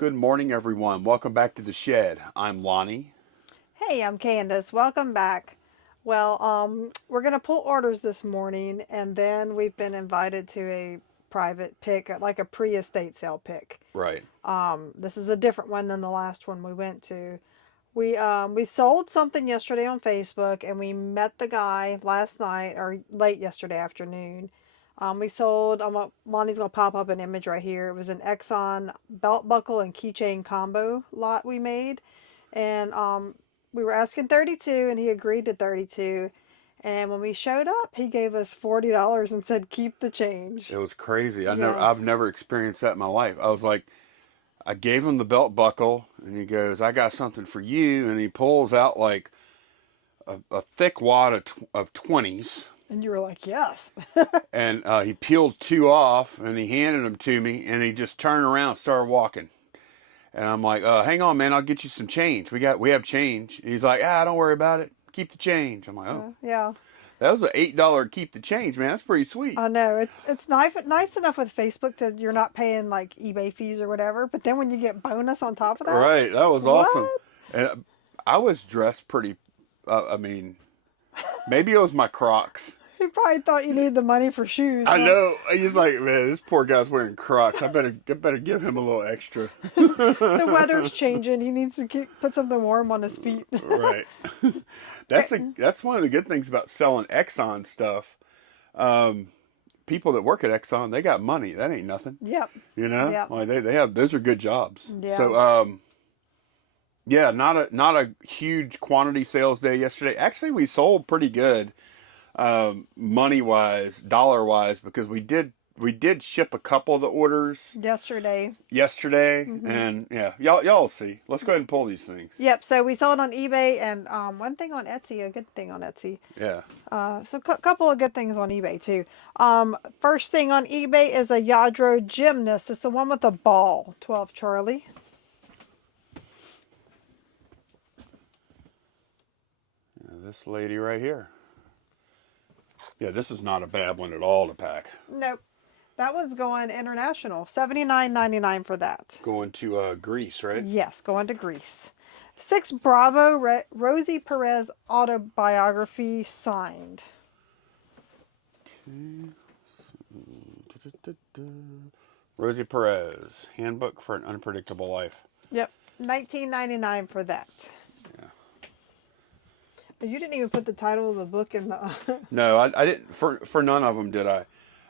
Good morning, everyone. Welcome back to the shed. I'm Lonnie. Hey, I'm Candace. Welcome back. We're gonna pull orders this morning, and then we've been invited to a private pick, like a pre-estate sale pick. Right. This is a different one than the last one we went to. We sold something yesterday on Facebook, and we met the guy last night or late yesterday afternoon. We sold. Lonnie's gonna pop up an image right here. It was an Exxon belt buckle and keychain combo lot we made, and we were asking 32, and he agreed to 32. And when we showed up, he gave us $40 and said, "Keep the change." It was crazy. Yeah. I've never experienced that in my life. I was like, I gave him the belt buckle, and he goes, "I got something for you," and he pulls out like a thick wad of 20s, And you were like, "Yes." and he peeled two off, and he handed them to me, and he just turned around, and started walking, and I'm like, "Hang on, man, I'll get you some change. We have change." And he's like, don't worry about it. Keep the change. I'm like, oh. Yeah. That was an $8 keep the change, man. That's pretty sweet. I know it's nice enough with Facebook that you're not paying like eBay fees or whatever. But then when you get bonus on top of that, Right, that was what? awesome. And I was dressed pretty. I mean, maybe it was my Crocs. He probably thought you needed the money for shoes. I Huh? know. He's like, man, this poor guy's wearing Crocs. I better give him a little extra. The weather's changing. He needs to put something warm on his feet. Right. That's one of the good things about selling Exxon stuff. People that work at Exxon, they got money. That ain't nothing. Yep. You know, Yep. like they have, those are good jobs. Yeah. So yeah, not a huge quantity sales day yesterday. Actually, we sold pretty good, money wise, dollar wise, because we did ship a couple of the orders Yesterday. and yeah, y'all see. Let's go ahead and pull these things. Yep. So we sold on eBay and one thing on Etsy, a good thing on Etsy. Yeah. Couple of good things on eBay too. First thing on eBay is a Yadro Gymnast. It's the one with the ball. 12 Charlie. This lady right here. Yeah, this is not a bad one at all to pack. Nope. That one's going international. $79.99 for that. Going to Greece, right? Yes, going to Greece. 6 Bravo Rosie Perez autobiography signed. Rosie Perez, Handbook for an Unpredictable Life. Yep, $19.99 for that. Yeah. You didn't even put the title of the book in the. No, I didn't. For none of them did I.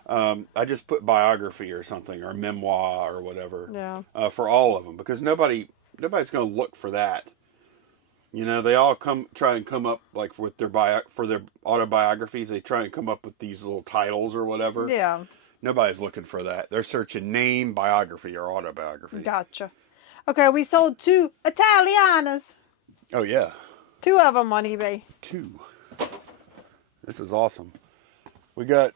I just put biography or something or memoir or whatever. Yeah. For all of them because nobody's going to look for that. You know, they all try and come up like with their for their autobiographies. They try and come up with these little titles or whatever. Yeah. Nobody's looking for that. They're searching name, biography, or autobiography. Gotcha. Okay, we sold 2 Italianas. Oh yeah. 2 of them on eBay. 2. This is awesome. We got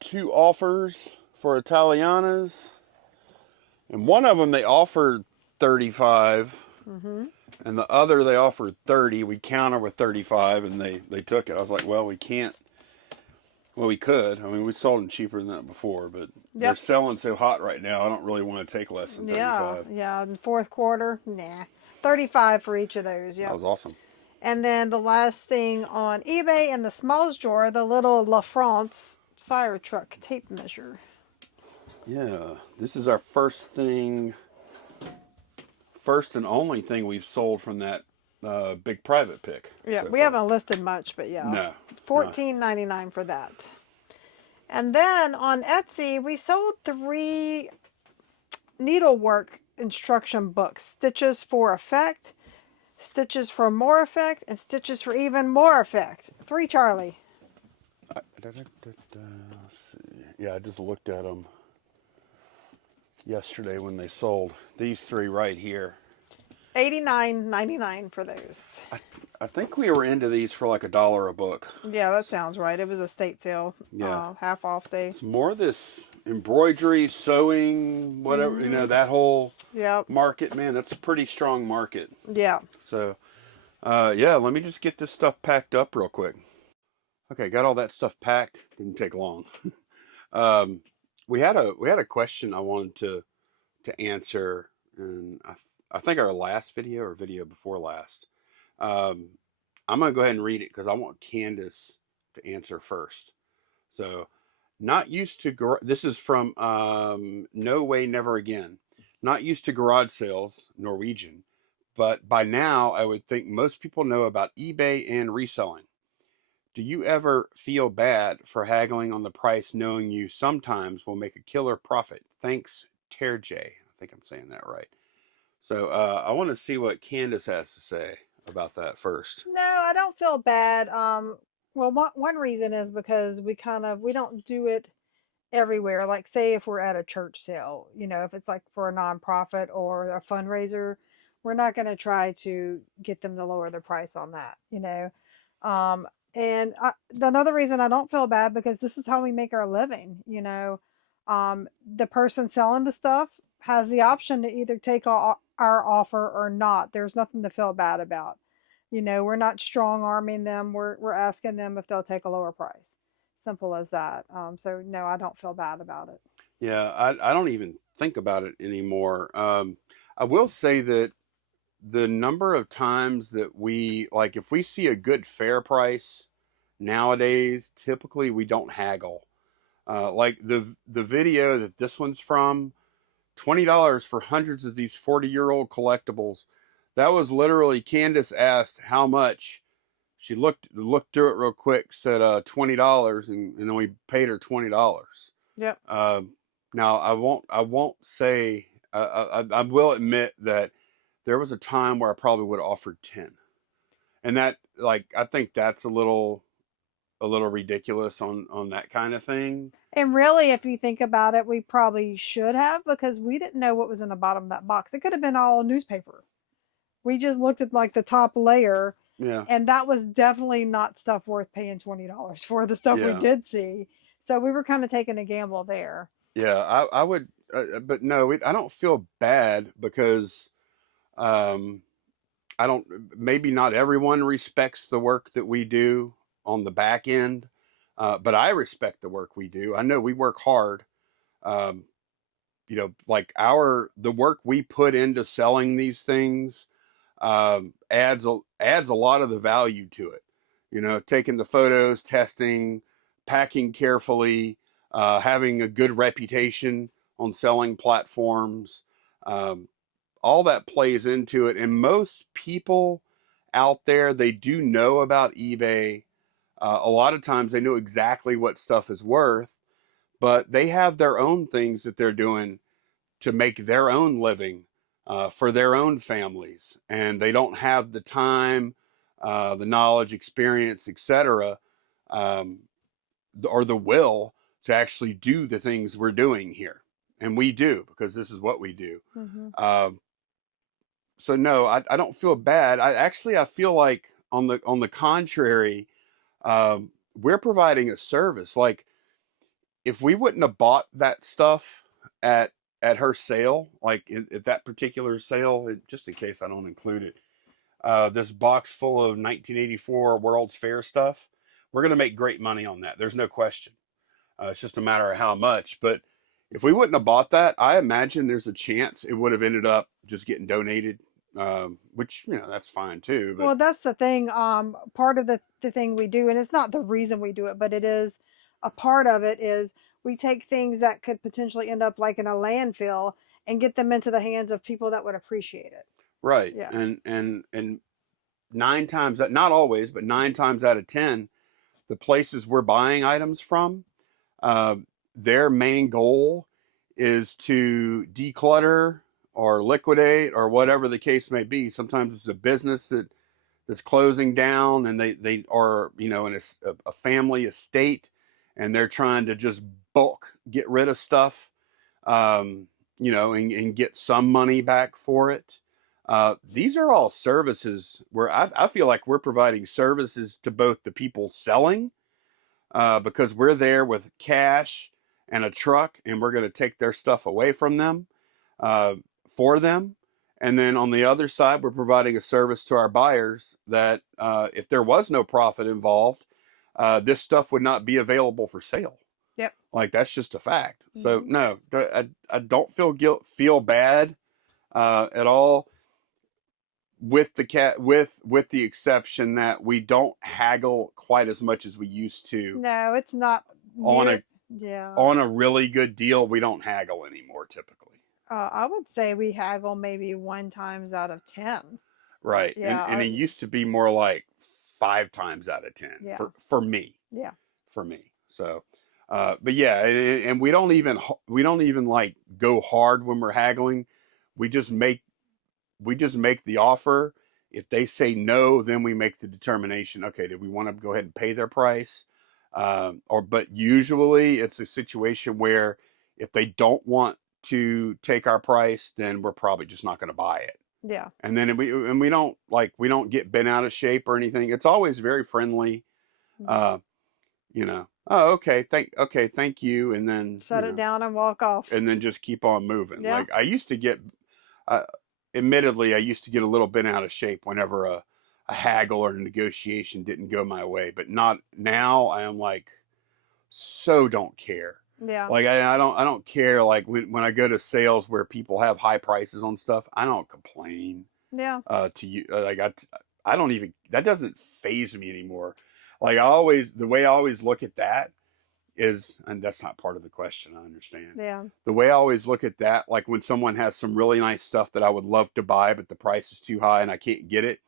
2 offers for Italianas, and one of them they offered 35, and the other they offered 30. We countered with 35, and they took it. I was like, well, we can't. Well, we could. I mean, we sold them cheaper than that before, but they're selling so hot right now. I don't really want to take less than 35. Yeah. In the fourth quarter, nah. 35 for each of those. Yeah. That was awesome. And then the last thing on eBay in the smalls drawer, the little La France fire truck tape measure. Yeah, this is our first and only thing we've sold from that big private pick. Yeah, so we far. haven't listed much, but yeah. No. $14.99 for that. And then on Etsy, we sold 3 needlework instruction books. Stitches for Effect, Stitches for More Effect, and Stitches for Even More Effect. 3 Charlie. Let's see. Yeah, I just looked at them yesterday when they sold. These 3 right here. $89.99 for those. I think we were into these for like $1 a book. Yeah, that sounds right. It was a state sale. Yeah. Half off day. It's more of this embroidery, sewing, whatever, you know, that whole market, man, that's a pretty strong market. Yeah. So, yeah, let me just get this stuff packed up real quick. Okay, got all that stuff packed. Didn't take long. We had a question I wanted to to answer, and I think our last video or video before last. Um, I'm gonna go ahead and read it because I want Candace to answer first. So, not used to this is from No Way Never Again. Not used to garage sales, Norwegian, but by now I would think most people know about eBay and reselling. Do you ever feel bad for haggling on the price knowing you sometimes will make a killer profit? Thanks, Terje. I think I'm saying that right. So I want to see what Candace has to say about that first. No, I don't feel bad. Well, one reason is because we don't do it everywhere. Like, say, if we're at a church sale, if it's like for a nonprofit or a fundraiser, we're not going to try to get them to lower the price on that. Um, another reason I don't feel bad because this is how we make our living. The person selling the stuff has the option to either take our offer or not. There's nothing to feel bad about. We're not strong arming them. We're asking them if they'll take a lower price. Simple as that. So no, I don't feel bad about it. Yeah, I don't even think about it anymore. I will say that the number of times that we, like, if we see a good fair price nowadays, typically we don't haggle. Like the video that this one's from, $20 for hundreds of these 40-year-old collectibles. That was literally Candace asked how much. She looked through it real quick, said $20, and then we paid her $20. Yep. Now I won't say I will admit that there was a time where I probably would have offered 10, and that, like, I think that's a little ridiculous on that kind of thing. And really, if you think about it, we probably should have because we didn't know what was in the bottom of that box. It could have been all newspaper. We just looked at like the top layer, Yeah, and that was definitely not stuff worth paying $20 for. The stuff we yeah, did see, so we were kind of taking a gamble there. yeah. I would, but no, I don't feel bad because um, I don't. Maybe not everyone respects the work that we do on the back end, but I respect the work we do. I know we work hard. Um, like the work we put into selling these things adds a lot of the value to it. Taking the photos, testing, packing carefully, having a good reputation on selling platforms. Um, all that plays into it, and most people out there, they do know about eBay. A lot of times they know exactly what stuff is worth, but they have their own things that they're doing to make their own living for their own families, and they don't have the time, the knowledge, experience, etc., um, or the will to actually do the things we're doing here, and we do because this is what we do. Hmm. Um, so no, I don't feel bad. I feel like on the contrary, we're providing a service. Like, if we wouldn't have bought that stuff at at her sale, like at that particular sale, just in case I don't include it, this box full of 1984 World's Fair stuff, we're gonna make great money on that. There's no question. It's just a matter of how much. But if we wouldn't have bought that, I imagine there's a chance it would have ended up just getting donated, which, that's fine too. But Well, that's the thing. Part of the thing we do, and it's not the reason we do it, but it is a part of it, is we take things that could potentially end up like in a landfill and get them into the hands of people that would appreciate it. right, Yeah. and nine times, not always, but 9 times out of 10, the places we're buying items from, uh, their main goal is to declutter or liquidate or whatever the case may be. Sometimes it's a business that's closing down, and they are, in a family estate, and they're trying to just bulk get rid of stuff, and get some money back for it. These are all services where I feel like we're providing services to both the people selling, because we're there with cash and a truck, and we're going to take their stuff away from them, uh, for them. And then on the other side, we're providing a service to our buyers that, if there was no profit involved, this stuff would not be available for sale. Yep. Like that's just a fact. So no, I don't feel bad at all with with the exception that we don't haggle quite as much as we used to No, it's not on near. a Yeah. on a really good deal. We don't haggle anymore typically. I would say we haggle maybe 1 times out of 10. Right. Yeah. And it used to be more like 5 times out of 10 Yeah. for me. Yeah. For me. So but yeah, and we don't even like go hard when we're haggling. We just make we just make the offer. If they say no, then we make the determination. Okay, do we want to go ahead and pay their price? But usually it's a situation where if they don't want to take our price, then we're probably just not going to buy it. Yeah. And then we don't get bent out of shape or anything. It's always very friendly. Uh, oh thank you, and then Set it down and walk off. and then just keep on moving. Yeah. Like I used to get uh, admittedly, I used to get a little bent out of shape whenever a haggle or a negotiation didn't go my way, but not now. I am like, so don't care. Yeah. Like I don't care. Like when I go to sales where people have high prices on stuff, I don't complain. Yeah. To you, I don't even, that doesn't phase me anymore. Like the way I always look at that is, and that's not part of the question, I understand. Yeah. The way I always look at that, like when someone has some really nice stuff that I would love to buy, but the price is too high and I can't get it,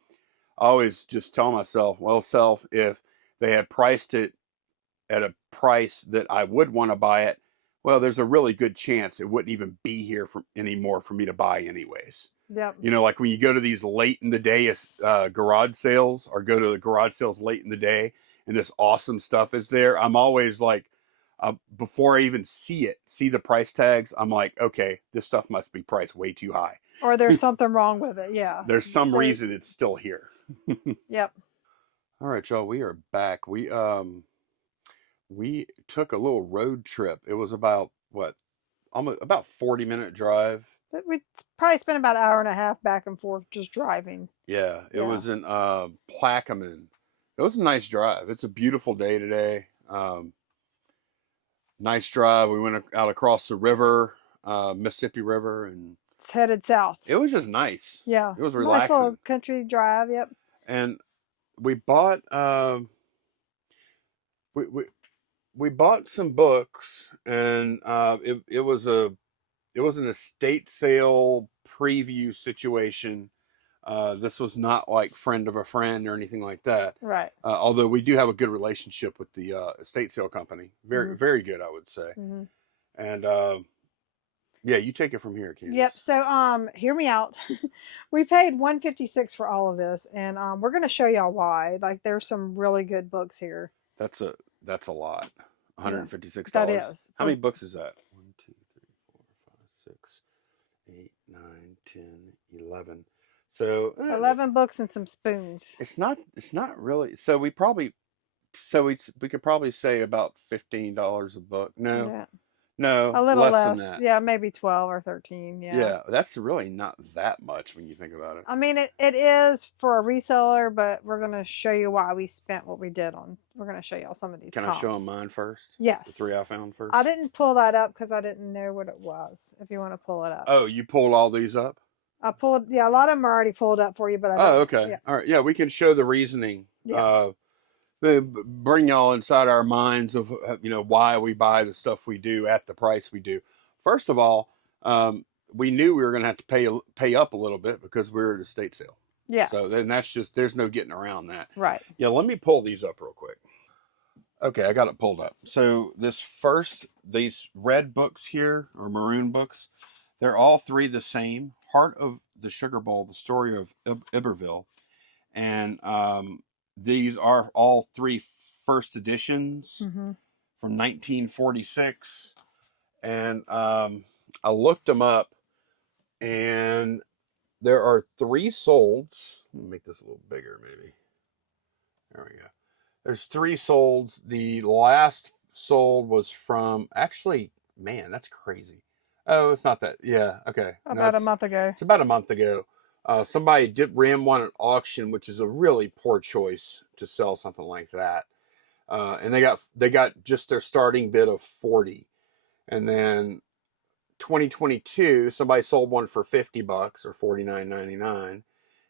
I always just tell myself, well, self, if they had priced it at a price that I would want to buy it, well, there's a really good chance it wouldn't even be here anymore for me to buy anyways. Yep. Like when you go to these late in the day garage sales, or go to the garage sales late in the day and this awesome stuff is there, I'm always like, before I even see the price tags, I'm like, okay, this stuff must be priced way too high. Or there's something wrong with it. Yeah. There's some reason it's still here. Yep. All right, y'all, we are back. We took a little road trip. It was about almost about 40-minute drive. We probably spent about an hour and a half back and forth just driving. Yeah, it Yeah. was in Plaquemine. It was a nice drive. It's a beautiful day today. Nice drive. We went out across the river, Mississippi River, and It's headed south. it was just nice. Yeah. It was Nice relaxing. little country drive. Yep. And we bought we bought some books, and it was an estate sale preview situation. This was not like friend of a friend or anything like that. Right. Although we do have a good relationship with the estate sale company, very good, I would say. Mm-hmm. And yeah, you take it from here, Candace. Yep. So hear me out. We paid $156 for all of this, and we're gonna show y'all why. Like, there's some really good books here. That's a lot. $156. That is. How many books is that? 1, 2, 3, 4, 5, 6, 8, 9, 10, 11. So 11 books and some spoons. It's not really. So we could probably say about $15 a book. No. Yeah. No, A little less than that. Yeah, maybe 12 or 13. Yeah. Yeah, that's really not that much when you think about it. I mean, it is for a reseller, but we're going to show you why we spent what we did on. We're going to show y'all some of these Can comps. I show them mine first? Yes. The 3 I found first? I didn't pull that up because I didn't know what it was, if you want to pull it up. Oh, you pulled all these up? I pulled, a lot of them are already pulled up for you, but I don't. Oh, okay. Yeah. All right. Yeah, we can show the reasoning. Yeah. Bring y'all inside our minds of why we buy the stuff we do at the price we do. First of all, we knew we were going to have to pay up a little bit because we were at a estate sale. Yeah. So then there's no getting around that. Right. Yeah, let me pull these up real quick. Okay, I got it pulled up. So these red books here, or maroon books, they're all 3 the same. Heart of the Sugar Bowl, the story of Iberville. And these are all 3 first editions from 1946. And I looked them up, and there are 3 solds. Let me make this a little bigger, maybe. There we go. There's 3 solds. The last sold was from, actually, man, that's crazy. Oh, it's not that. Yeah, okay. About a month ago. It's about a month ago. Somebody ran one at auction, which is a really poor choice to sell something like that. and they got just their starting bid of 40, and then 2022 somebody sold one for $50 or $49.99,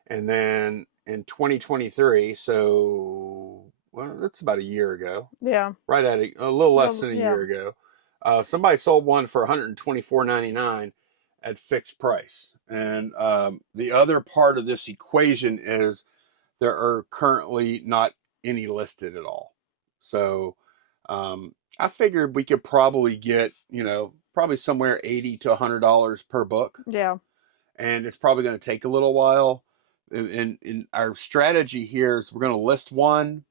and then in 2023, so well, that's about a year ago, Yeah. right at a little less than a Yeah. year ago, somebody sold one for $124.99 at fixed price. And the other part of this equation is there are currently not any listed at all. So I figured we could probably get, probably somewhere $80 to $100 per book. Yeah. And it's probably going to take a little while. In our strategy here is we're going to list one,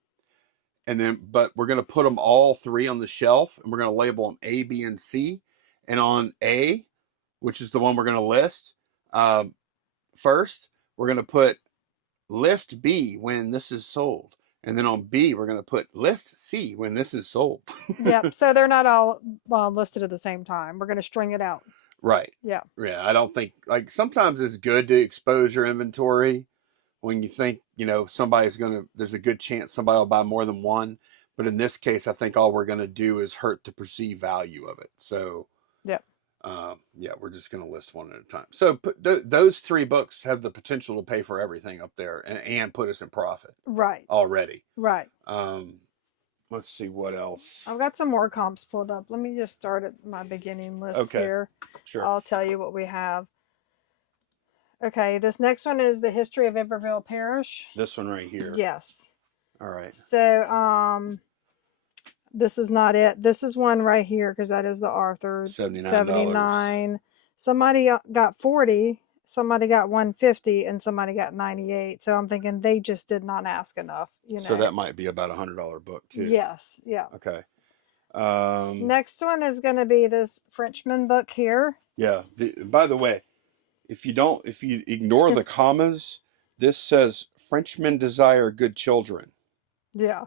but we're going to put them all three on the shelf, and we're going to label them A, B, and C. And on A, which is the one we're going to list first, we're going to put list B when this is sold. And then on B, we're going to put list C when this is sold. Yep. So they're not all listed at the same time. We're going to string it out. Right. Yeah. Yeah. I don't think, like, sometimes it's good to expose your inventory when you think, there's a good chance somebody will buy more than one. But in this case, I think all we're going to do is hurt the perceived value of it. So, Yep. yeah, we're just going to list one at a time. So those three books have the potential to pay for everything up there and put us in profit. Right. Already. Right. Let's see what else. I've got some more comps pulled up. Let me just start at my beginning list here. Sure. I'll tell you what we have. Okay, this next one is the history of Iberville Parish. This one right here. Yes. All right. So, this is not it. This is one right here because that is the Arthur. $79. Somebody got 40, somebody got 150, and somebody got 98. So I'm thinking they just did not ask enough. So that might be about $100 book too. Yes. Yeah. Okay. Next one is going to be this Frenchman book here. Yeah. By the way, if you ignore the commas, this says Frenchmen desire good children. Yeah.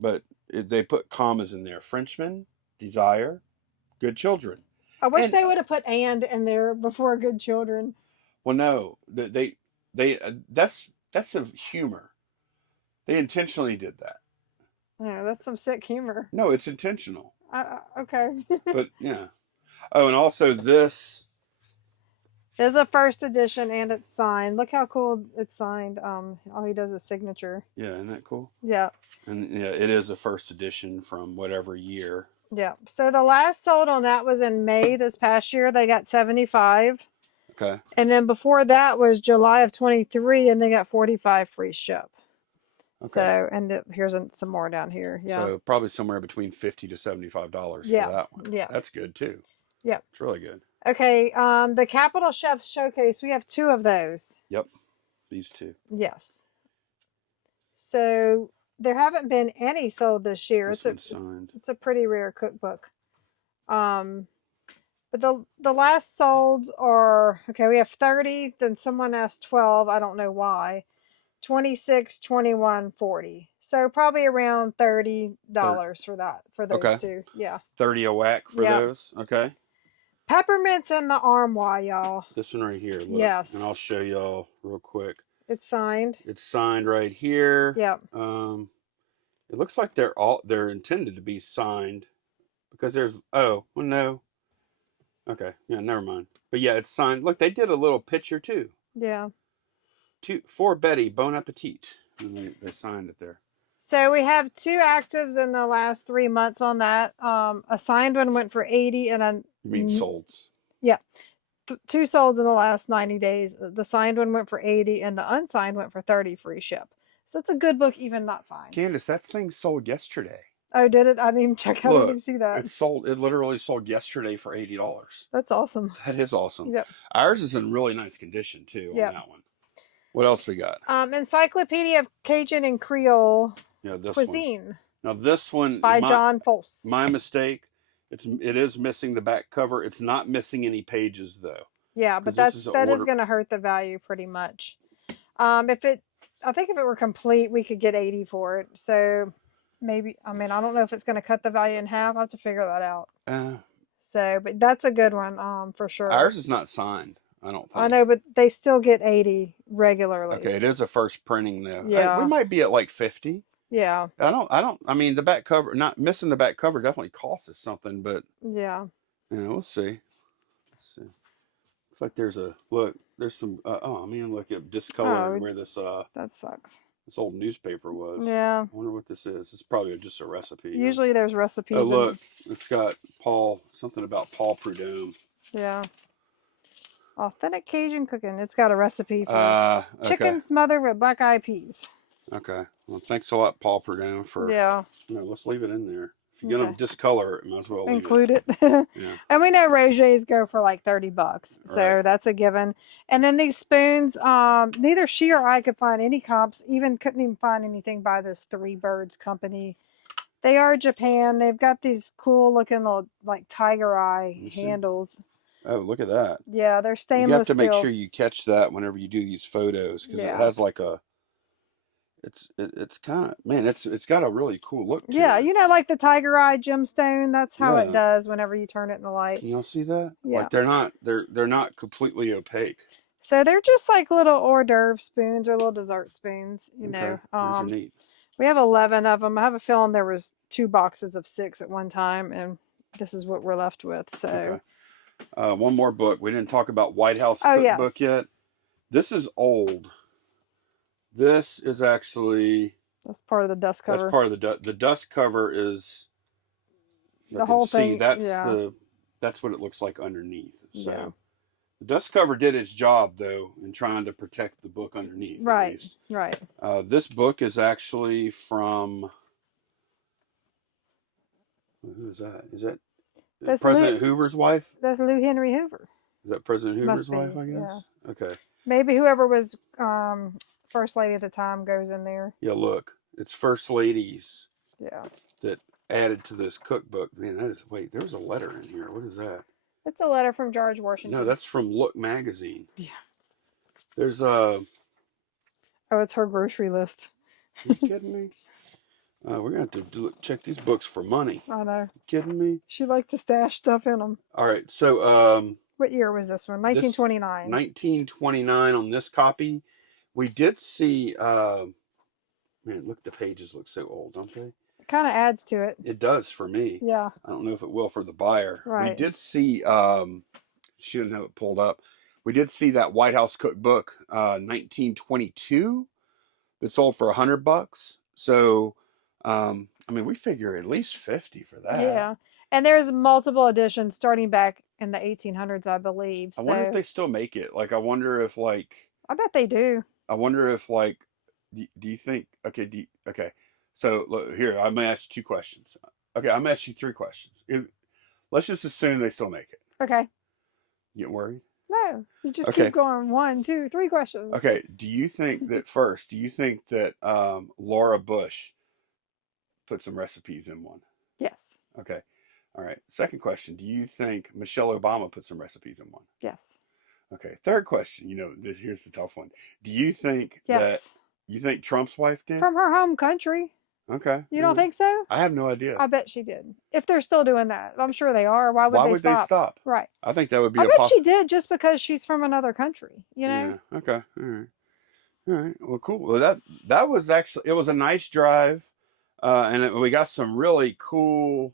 But they put commas in there. Frenchmen desire good children. I wish they would have put "and" in there before "good children." Well, no, that's a humor. They intentionally did that. Yeah, that's some sick humor. No, it's intentional. Okay. But yeah. Oh, and also this is a first edition and it's signed. Look how cool it's signed. All he does is signature. Yeah, isn't that cool? Yeah. And yeah, it is a first edition from whatever year. Yeah. So the last sold on that was in May this past year. They got 75. Okay. And then before that was July of 23, and they got 45 free ship. Okay. So, and here's some more down here. Yeah. So probably somewhere between $50 to $75 for that one. Yeah. That's good too. Yeah. It's really good. Okay. The Capital Chef Showcase, we have 2 of those. Yep. These 2. Yes. So there haven't been any sold this year. It's a pretty rare cookbook. But the last solds are, okay, we have 30, then someone asked 12, I don't know why. 26, 21, 40. So probably around $30 for those 2. Yeah. 30 a whack for those. Okay. Peppermints in the armoire, y'all. This one right here. Look. Yes. And I'll show y'all real quick. It's signed. It's signed right here. Yep. It looks like they're intended to be signed because there's no. Okay, yeah, never mind. But yeah, it's signed. Look, they did a little picture too. Yeah. For Betty, bon appetit. And they signed it there. So we have 2 actives in the last 3 months on that. A signed one went for 80 and you mean solds? Yeah. 2 solds in the last 90 days. The signed one went for 80 and the unsigned went for 30 free ship. So it's a good book, even not signed. Candace, that thing sold yesterday. Oh, did it? I didn't even check out. I didn't even see that. It literally sold yesterday for $80. That's awesome. That is awesome. Yep. Ours is in really nice condition too on that one. What else we got? Encyclopedia of Cajun and Creole Cuisine. One. Now this one by John Folse. My mistake. It is missing the back cover. It's not missing any pages though. Yeah, but that is going to hurt the value pretty much. I think if it were complete, we could get 80 for it. So maybe, I don't know if it's going to cut the value in half. I'll have to figure that out. But that's a good one for sure. Ours is not signed, I don't think. I know, but they still get 80 regularly. Okay, it is a first printing though. Yeah. We might be at like 50. Yeah. I mean, the back cover, not missing the back cover definitely costs us something, but Yeah. we'll see. Let's see. Looks like there's a look. There's some. Oh man, look at discolored Oh, where this that sucks. this old newspaper was. Yeah. I wonder what this is. It's probably just a recipe. Huh? Usually there's Oh recipes look, in. it's got something about Paul Prudhomme. Yeah. Authentic Cajun cooking. It's got a recipe for Okay, chicken smothered with black eyed peas. okay. Well, thanks a lot, Paul Prudhomme, for Yeah. let's leave it in there. If you're gonna Okay. discolor it, might as well leave it. Include it. Yeah. And we know Roget's go for like $30. So Right. that's a given. And then these spoons, neither she or I could find any comps, couldn't even find anything by this Three Birds company. They are Japan. They've got these cool looking little like tiger eye handles. Oh, look at that. Yeah, they're You have stainless to make steel. sure you catch that whenever you do these photos because it Yeah. has like a it's kind of man it's got a really cool look to Yeah, it. you know, like the tiger eye gemstone. That's how it Yeah. does whenever you turn it in the light. Can y'all see that? Yeah. Like they're not completely opaque. So they're just like little hors d'oeuvre spoons or little dessert spoons, you know. Those are neat. We have 11 of them. I have a feeling there was 2 boxes of 6 at one time, and this is what we're left with. So, okay. One more book. We didn't talk about White House oh Cookbook yes, yet. This is old. This is actually that's part of the dust cover. that's part of the dust cover is The whole thing. That's Yeah. that's what it looks like underneath. So Yeah. the dust cover did its job though in trying to protect the book underneath. Right. At least. Right. This book is actually from who is that? Is that That's President Hoover's wife? That's Lou Henry Hoover. Is that President Hoover's Must be, wife? I guess. yeah. Okay. Maybe whoever was first lady at the time goes in there. Yeah, look, it's first ladies. Yeah. That added to this cookbook. Man, that is wait. There was a letter in here. What is that? It's a letter from George Washington. No, that's from Look magazine. Yeah. There's a. Oh, it's her grocery list. Are you kidding me? We're gonna have to check these books for money. I know. You kidding me? She liked to stash stuff in them. All right, so what year was this one? 1929. 1929 on this copy. We did see. Man, look, the pages look so old, don't they? It kind of adds to it. It does for me. Yeah. I don't know if it will for the buyer. Right. We did see. She didn't have it pulled up. We did see that White House cookbook, 1922, that sold for $100. So, I mean, we figure at least 50 for that. Yeah, and there's multiple editions starting back in the 1800s, I believe. I wonder if they still make it. Like, I wonder if like. I bet they do. I wonder if like. Do you think? Okay. Okay. So look here. I'm gonna ask you 2 questions. Okay, I'm gonna ask you 3 questions. Let's just assume they still make it. Okay. You getting worried? No, you just keep going. 1, 2, 3 questions. Okay. Do you think that Laura Bush put some recipes in one? Yes. Okay. All right. Second question. Do you think Michelle Obama put some recipes in one? Yes. Okay. Third question. Here's the tough one. Do you think that you think Trump's wife did? From her home country. Okay. You don't think so? I have no idea. I bet she did. If they're still doing that, I'm sure they are. Why would they stop? Right. I think that would be. I bet she did just because she's from another country. You know. Yeah. Okay. All right. All right. Well, cool. Well, that was actually it was a nice drive, and we got some really cool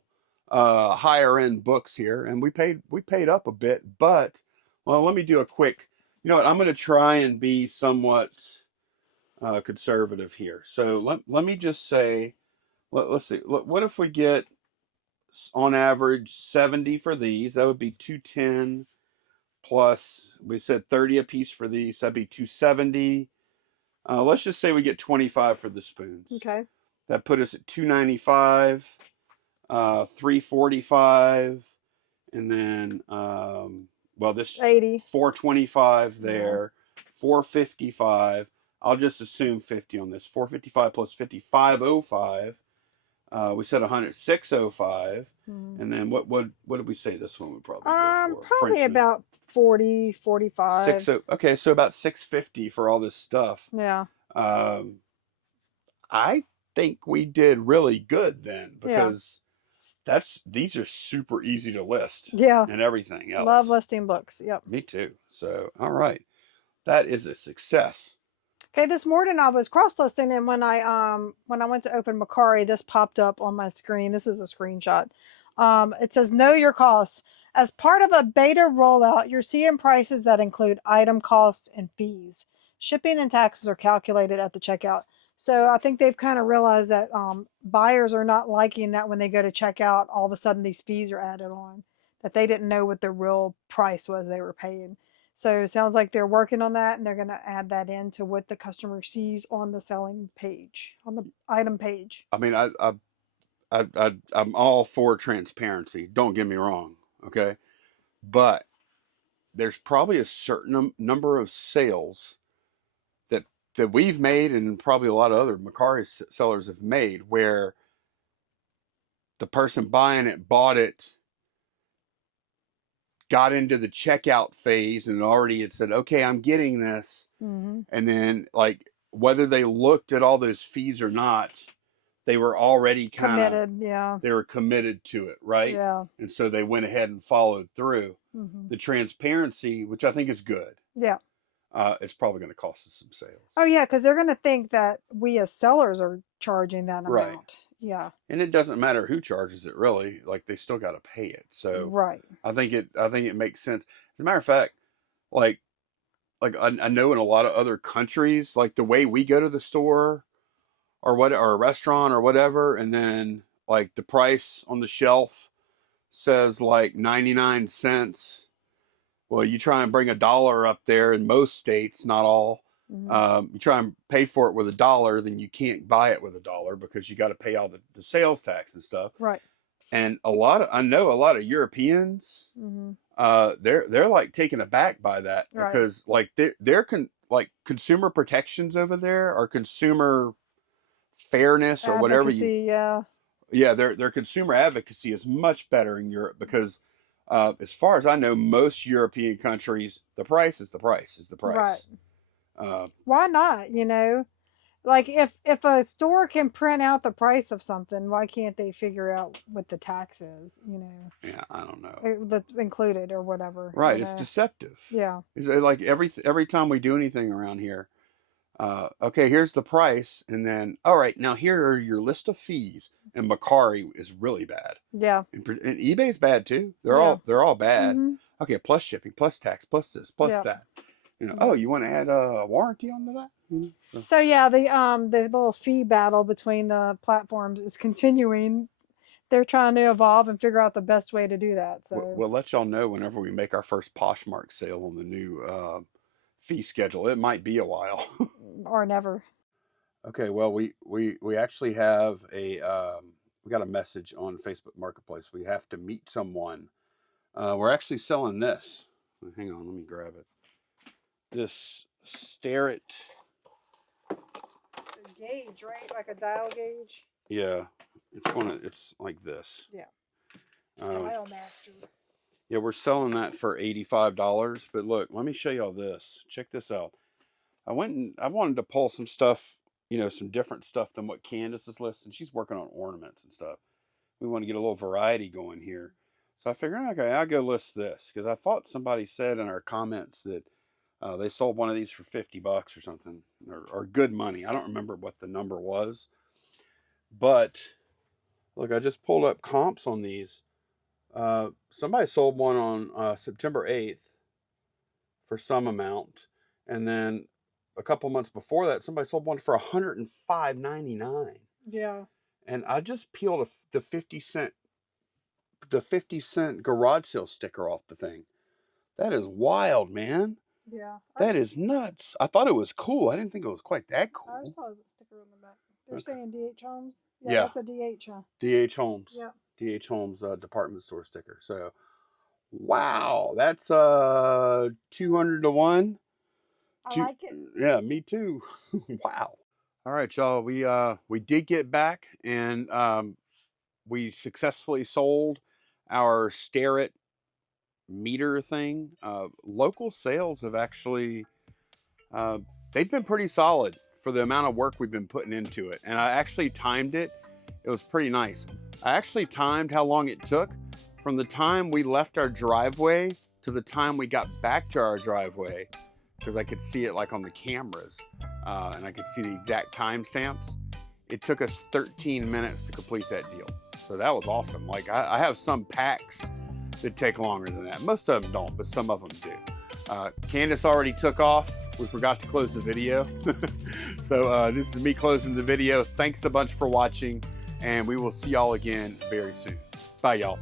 higher end books here, and we paid up a bit. But well, let me do a quick. You know what? I'm going to try and be somewhat conservative here. So let me just say, let's see. What if we get on average 70 for these? That would be 210 plus. We said 30 a piece for these. That'd be 270. Let's just say we get 25 for the spoons. Okay. That put us at 295, 345, and then this 80, 425 there, 455. I'll just assume 50 on this. 455 plus 50, 505. We said 100, 605. And then what did we say this one would probably go for? Probably Frenchman. about 40, 45. Okay, so about 650 for all this stuff. Yeah. I think we did really good then because these are super easy to list. Yeah. And everything else. Love listing books. Yep. Me too. So, all right. That is a success. Okay, this morning I was cross-listing, and when I went to open Macari, this popped up on my screen. This is a screenshot. It says know your costs. As part of a beta rollout, you're seeing prices that include item costs and fees. Shipping and taxes are calculated at the checkout. So I think they've kind of realized that buyers are not liking that when they go to checkout, all of a sudden these fees are added on, that they didn't know what the real price was they were paying. So it sounds like they're working on that, and they're going to add that into what the customer sees on the selling page, on the item page. I mean, I'm all for transparency. Don't get me wrong, okay? But there's probably a certain number of sales that we've made, and probably a lot of other Macari sellers have made, where the person buying it bought it, got into the checkout phase, and already had said, "Okay, I'm getting this," Mm-hmm. and then like whether they looked at all those fees or not, they were already kind of Committed, yeah, they were committed to it, right? yeah, And so they went ahead and followed through. mm-hmm. The transparency, which I think is good, Yeah. it's probably going to cost us some sales. Oh yeah, because they're going to think that we as sellers are charging that Right. amount. Yeah. And it doesn't matter who charges it, really. Like, they still got to pay it. So Right. I think it makes sense. As a matter of fact, like I know in a lot of other countries, like the way we go to the store or a restaurant or whatever, and then like the price on the shelf says like 99 cents. Well, you try and bring $1 up there in most states, not all. Mm-hmm. You try and pay for it with $1, then you can't buy it with $1 because you got to pay all the sales tax and stuff. Right. And I know a lot of Europeans, Mm-hmm. they're like taken aback by that, Right. because like like consumer protections over there, or consumer fairness, or whatever you, Advocacy, yeah. yeah, their consumer advocacy is much better in Europe, because as far as I know, most European countries, the price is the price is the Right. price. Why not? Like if a store can print out the price of something, why can't they figure out what the tax is? Yeah, I don't know. That's included or whatever. Right, it's deceptive. Yeah. It's like every time we do anything around here, okay, here's the price, and then all right, now here are your list of fees. And Macari is really bad. Yeah. And eBay's bad too. Yeah. They're all bad. Mm-hmm. Okay, plus shipping, plus tax, plus this, plus Yeah. that. Yeah. Oh, you want to add a warranty onto that? So yeah, the little fee battle between the platforms is continuing. They're trying to evolve and figure out the best way to do that. So We'll let y'all know whenever we make our first Poshmark sale on the new fee schedule. It might be a while. or never. Okay, well, we actually have we got a message on Facebook Marketplace. We have to meet someone. We're actually selling this. Hang on, let me grab it. This Starrett. It's a gauge, right? Like a dial gauge. Yeah, it's like this. Yeah. Dial master. Yeah, we're selling that for $85. But look, let me show y'all this. Check this out. I wanted to pull some stuff, some different stuff than what Candace is listing. She's working on ornaments and stuff. We want to get a little variety going here. So I figured, okay, I'll go list this, because I thought somebody said in our comments that they sold one of these for $50 or something, or good money. I don't remember what the number was. But look, I just pulled up comps on these. Somebody sold one on September 8th for some amount, and then a couple months before that, somebody sold one for $105.99. Yeah. And I just peeled the 50-cent garage sale sticker off the thing. That is wild, man. Yeah. That is nuts. I thought it was cool. I didn't think it was quite that cool. I saw a sticker on the back. They're Okay. saying DH Homes. Yeah. That's a DH, huh? DH Homes. Yeah. DH Homes department store sticker. So, wow, that's 200 to 1. I like it. Yeah, me too. Wow. All right, y'all. We did get back, and we successfully sold our Starrett meter thing. Local sales have actually they've been pretty solid for the amount of work we've been putting into it. And I actually timed it. It was pretty nice. I actually timed how long it took from the time we left our driveway to the time we got back to our driveway. because I could see it like on the cameras, and I could see the exact timestamps. It took us 13 minutes to complete that deal. So that was awesome. Like I have some packs that take longer than that. Most of them don't, but some of them do. Candace already took off. We forgot to close the video. So this is me closing the video. Thanks a bunch for watching, and we will see y'all again very soon. Bye, y'all.